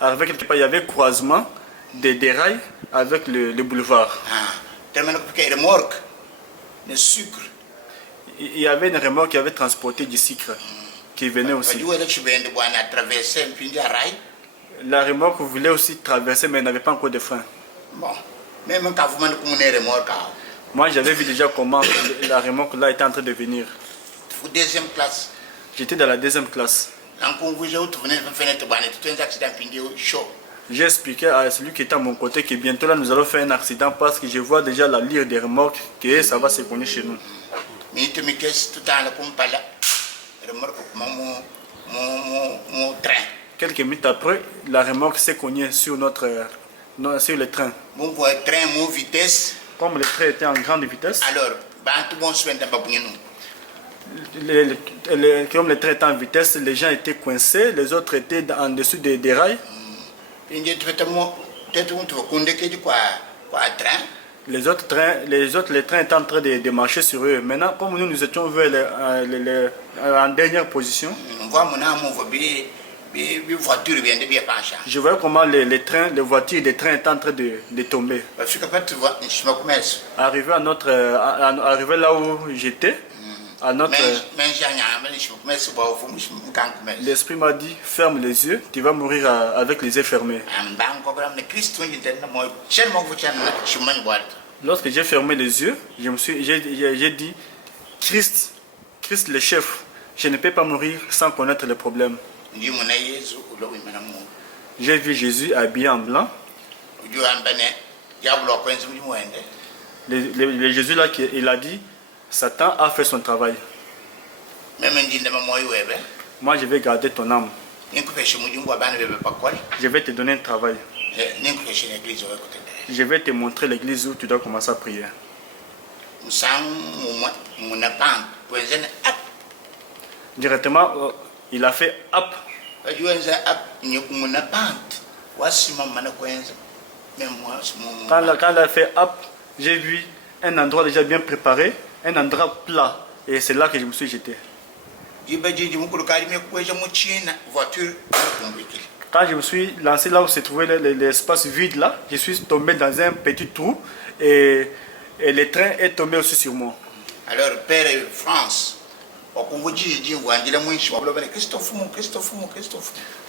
Avec quelque part, il y avait croisement des rails avec le boulevard. Le sucre. Il y avait une remorque qui avait transporté du sucre qui venait aussi. La remorque voulait aussi traverser, mais n'avait pas encore de frein. Bon. Même quand vous m'avez remorque. Moi, j'avais vu déjà comment la remorque là était en train de venir. Deuxième classe. J'étais dans la deuxième classe. J'ai expliqué à celui qui était à mon côté que bientôt là nous allons faire un accident parce que je vois déjà la lyre des remorques que ça va se connaître chez nous. Quelques minutes après, la remorque s'est cognée sur sur le train. Comme le train était en grande vitesse, alors, comme le train était en vitesse, les gens étaient coincés, les autres étaient en dessous des rails. Les trains étaient en train de marcher sur eux. Maintenant, comme nous étions en dernière position, je voyais comment les voitures des trains étaient en train de tomber. Arrivé là où j'étais, l'esprit m'a dit ferme les yeux, tu vas mourir avec les yeux fermés. Lorsque j'ai fermé les yeux, j'ai dit Christ le chef, je ne peux pas mourir sans connaître les problèmes. J'ai vu Jésus habillé en blanc. Le Jésus là, il a dit Satan a fait son travail. Moi, je vais garder ton âme. Je vais te donner un travail. Je vais te montrer l'église où tu dois commencer à prier. Directement, il a fait hop. Quand il a fait hop, j'ai vu un endroit déjà bien préparé, un endroit plat. Et c'est là que je me suis jeté. Quand je me suis lancé là où se trouvait l'espace vide là, je suis tombé dans un petit trou et le train est tombé aussi sur moi. Alors, Père France,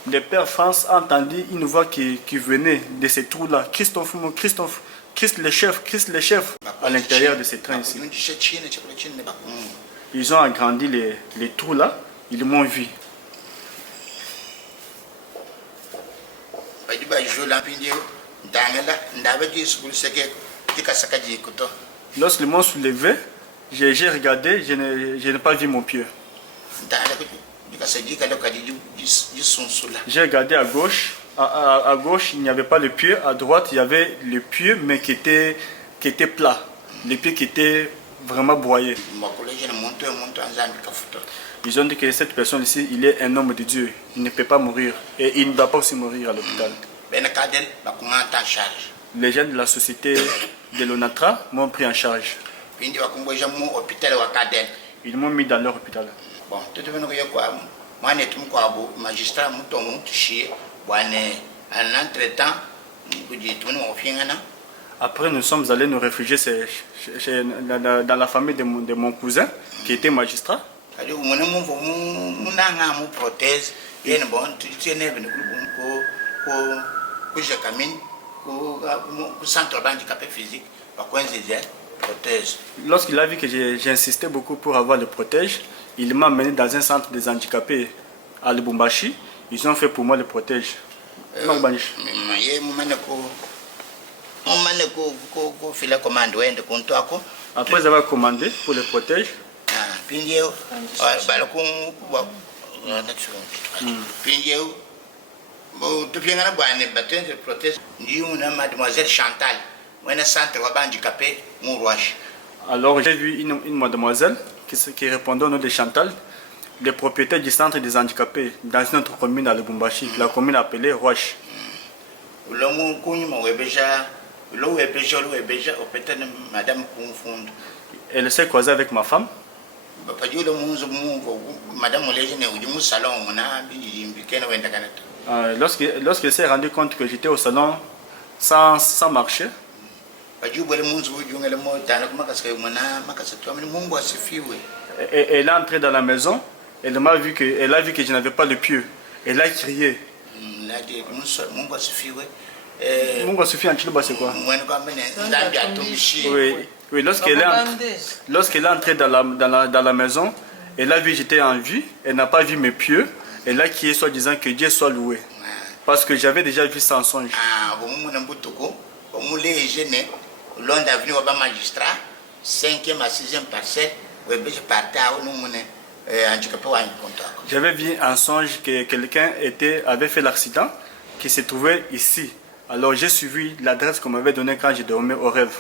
le Père France a entendu une voix qui venait de ce trou-là. Christophe, Christ le chef, à l'intérieur de ce train ici. Ils ont agrandi les trous là, ils m'ont vu. Lorsqu'ils m'ont soulevé, j'ai regardé, je n'ai pas vu mon pied. J'ai regardé à gauche. À gauche, il n'y avait pas le pied. À droite, il y avait le pied, mais qui était plat. Le pied qui était vraiment broyé. Ils ont dit que cette personne ici, il est un homme de Dieu. Il ne peut pas mourir. Et il ne doit pas aussi mourir à l'hôpital. Les gens de la société de l'ONATRA m'ont pris en charge. Ils m'ont mis dans leur hôpital. Après, nous sommes allés nous réfugier dans la famille de mon cousin, qui était magistrat. Lorsqu'il a vu que j'insistais beaucoup pour avoir le protège, il m'a amené dans un centre des handicapés à Lubumbashi. Ils ont fait pour moi le protège. Après avoir commandé pour le protège, mademoiselle Chantal, alors j'ai vu une mademoiselle qui répondait au nom de Chantal, le propriétaire du centre des handicapés dans notre commune à Lubumbashi, la commune appelée Roche. Elle s'est croisée avec ma femme. Lorsqu'il s'est rendu compte que j'étais au salon sans marcher, et elle est entrée dans la maison, elle a vu que je n'avais pas le pied. Elle a crié. Mungu asifiwe en Chiluba, c'est quoi? Oui, oui, lorsqu'elle est entrée dans la maison, elle a vu que j'étais en vie, elle n'a pas vu mes pieds, elle a crié soit disant que Dieu soit loué. Parce que j'avais déjà vu ça en songe. Magistrat, 5e à 6e parcelle, j'avais vu en songe que quelqu'un avait fait l'accident, qui se trouvait ici. Alors j'ai suivi l'adresse qu'on m'avait donnée quand je dormais au rêve.